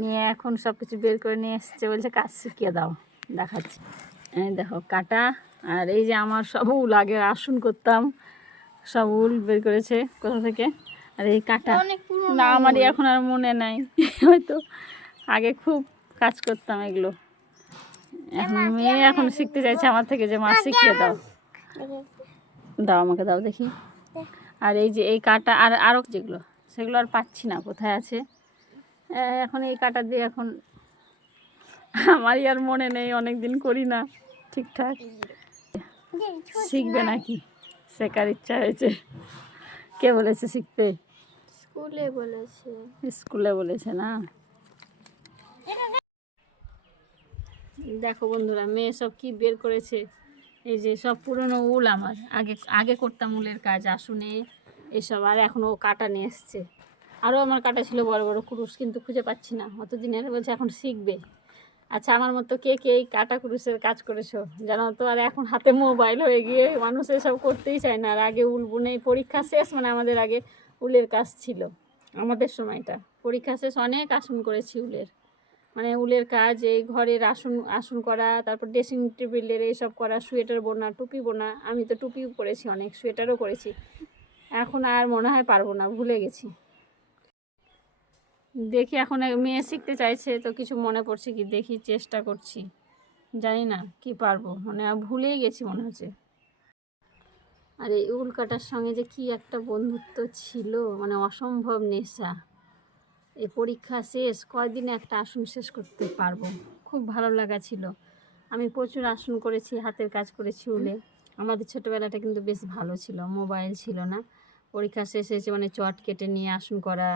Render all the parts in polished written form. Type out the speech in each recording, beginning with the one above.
নিয়ে এখন সব কিছু বের করে নিয়ে এসছে, বলছে কাজ শিখিয়ে দাও। দেখাচ্ছি, এই দেখো কাটা। আর এই যে আমার সব উল, আগে আসন করতাম, সব উল বের করেছে কোথা থেকে। আর এই কাটা না, আমারই এখন আর মনে নাই, হয়তো আগে খুব কাজ করতাম এগুলো। এখন মেয়ে এখন শিখতে চাইছে আমার থেকে, যে মা শিখিয়ে দাও। দাও আমাকে, দাও দেখি। আর এই যে এই কাটা, আর আরও যেগুলো, সেগুলো আর পাচ্ছি না, কোথায় আছে। এখন এই কাটা দিয়ে এখন আমারই আর মনে নেই, অনেক দিন করি না ঠিকঠাক। শিখবে নাকি? শেখার ইচ্ছা হয়েছে। কে বলেছে শিখতে? স্কুলে বলেছে। স্কুলে বলেছে না? দেখো বন্ধুরা, মেয়ে সব কি বের করেছে। এই যে সব পুরনো উল, আমার আগে আগে করতাম উলের কাজ, আসুনে এসব। আর এখন ও কাটা নিয়ে এসছে। আরও আমার কাটা ছিল বড় বড় কুরুশ, কিন্তু খুঁজে পাচ্ছি না অতদিনের। বলছে এখন শিখবে। আচ্ছা, আমার মতো কে কে এই কাটা কুরুশের কাজ করেছো জানো তো? আর এখন হাতে মোবাইল হয়ে গিয়ে মানুষ এসব করতেই চায় না। আর আগে উল বুনে পরীক্ষা শেষ মানে আমাদের আগে উলের কাজ ছিল। আমাদের সময়টা পরীক্ষা শেষ, অনেক আসন করেছি উলের, মানে উলের কাজ। এই ঘরের আসন আসন করা, তারপর ড্রেসিং টেবিলের এইসব করা, সোয়েটার বোনা, টুপি বোনা। আমি তো টুপিও করেছি, অনেক সোয়েটারও করেছি। এখন আর মনে হয় পারবো না, ভুলে গেছি। দেখি এখন মেয়ে শিখতে চাইছে তো কিছু মনে পড়ছে কি দেখি, চেষ্টা করছি। জানি না কি পারবো, মানে ভুলেই গেছি মনে হচ্ছে। আর এই উল কাটার সঙ্গে যে কি একটা বন্ধুত্ব ছিল, মানে অসম্ভব নেশা। এই পরীক্ষা শেষ, কয়দিনে একটা আসন শেষ করতে পারবো, খুব ভালো লাগা ছিল। আমি প্রচুর আসন করেছি, হাতের কাজ করেছি উলে। আমাদের ছোটোবেলাটা কিন্তু বেশ ভালো ছিল, মোবাইল ছিল না। পরীক্ষা শেষ হয়েছে মানে চট কেটে নিয়ে আসন করা,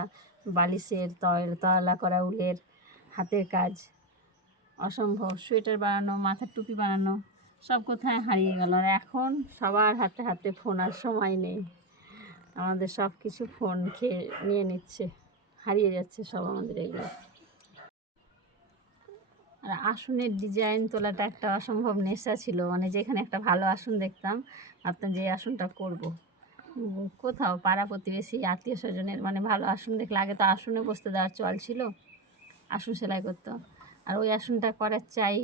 বালিশের তলা করা উলের, হাতের কাজ অসম্ভব। সোয়েটার বানানো, মাথার টুপি বানানো, সব কোথায় হারিয়ে গেল। আর এখন সবার হাতে হাতে ফোন, আর সময় নেই। আমাদের সব কিছু ফোন খেয়ে নিয়ে নিচ্ছে, হারিয়ে যাচ্ছে সব আমাদের এগুলো। আর আসনের ডিজাইন তোলাটা একটা অসম্ভব নেশা ছিল, মানে যেখানে একটা ভালো আসন দেখতাম ভাবতাম যে এই আসনটা করবো। কোথাও পাড়া প্রতিবেশী আত্মীয় স্বজনের মানে ভালো আসন দেখলে, আগে তো আসনে বসতে দেওয়ার চল ছিল, আসন সেলাই করতো। আর ওই আসনটা করার চাই।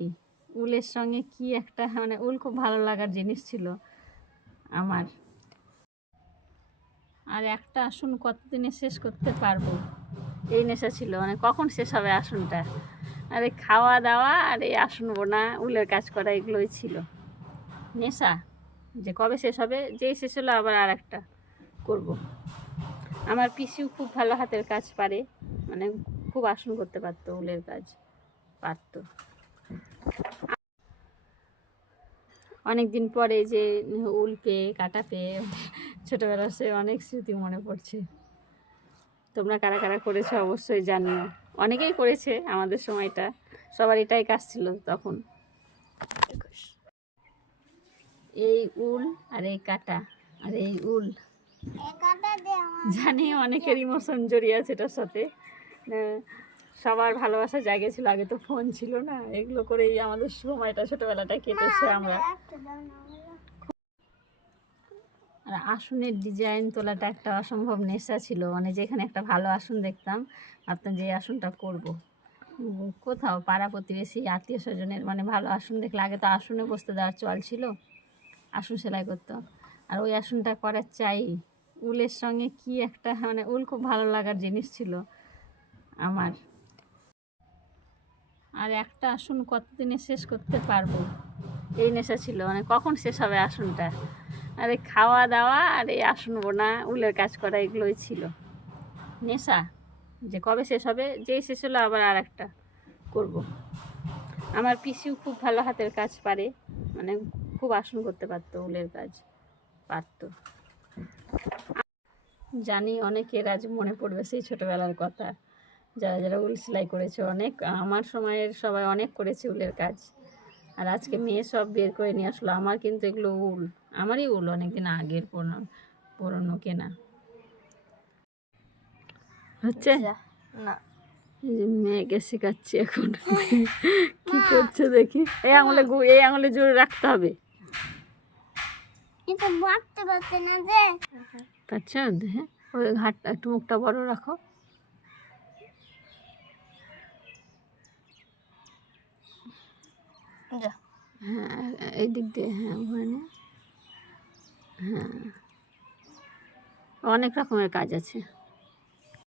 উলের সঙ্গে কি একটা, মানে উল খুব ভালো লাগার জিনিস ছিল আমার। আর একটা আসন কতদিনে শেষ করতে পারবো, এই নেশা ছিল, মানে কখন শেষ হবে আসনটা। আর এই খাওয়া দাওয়া আর এই আসন বোনা, উলের কাজ করা, এগুলোই ছিল নেশা, যে কবে শেষ হবে। যেই শেষ হলো আবার আর একটা করবো। আমার পিসিও খুব ভালো হাতের কাজ পারে, মানে খুব আসন করতে পারতো, উলের কাজ পারতো। অনেক দিন পরে যে উল পেয়ে, কাটা পেয়ে, ছোটোবেলার সে অনেক স্মৃতি মনে পড়ছে। তোমরা কারা কারা করেছো অবশ্যই জানিও। অনেকেই করেছে আমাদের সময়টা, সবার এটাই কাজ ছিল তখন। এই উল আর এই কাটা আর এই উল, জানি অনেকের ইমোশন জড়িয়ে আছে এটার সাথে। সবার ভালোবাসার জায়গা ছিল, আগে তো ফোন ছিল না, এগুলো করেই আমাদের সময়টা, ছোটোবেলাটা কেটেছে আমরা। আর আসনের ডিজাইন তোলাটা একটা অসম্ভব নেশা ছিল, মানে যেখানে একটা ভালো আসন দেখতাম ভাবতাম যে এই আসনটা করবো। কোথাও পাড়া প্রতিবেশী আত্মীয় স্বজনের মানে ভালো আসন দেখলে, আগে তো আসনে বসতে দেওয়ার চল ছিল, আসন সেলাই করতো। আর ওই আসনটা করার চাই। উলের সঙ্গে কি একটা, মানে উল খুব ভালো লাগার জিনিস ছিল আমার। আর একটা আসন কতদিনে শেষ করতে পারবো, এই নেশা ছিল, মানে কখন শেষ হবে আসনটা। আর এই খাওয়া দাওয়া আর এই আসন বোনা, উলের কাজ করা, এগুলোই ছিল নেশা, যে কবে শেষ হবে। যেই শেষ হলো আবার আর একটা করবো। আমার পিসিও খুব ভালো হাতের কাজ পারে, মানে খুব আসন করতে পারতো, উলের কাজ পারতো। জানি অনেকের আজ মনে পড়বে সেই ছোটোবেলার কথা, যারা যারা উল সেলাই করেছে। অনেক আমার সময়ের সবাই অনেক করেছে উলের কাজ। আর আজকে মেয়ে সব বের করে নিয়ে আসলো। আমার কিন্তু এগুলো উল, আমারই উল, অনেকদিন আগের পুরনো কেনা হচ্ছে না, মেয়েকে শেখাচ্ছি এখন কি করছে দেখি। এই আঙুলে জোরে রাখতে হবে, পাচ্ছ? হ্যাঁ, ওই ঘাটটা একটু মুখটা বড় রাখো। যা হ্যাঁ এই দিক দিয়ে, হ্যাঁ ওখানে, হ্যাঁ অনেক রকমের কাজ আছে।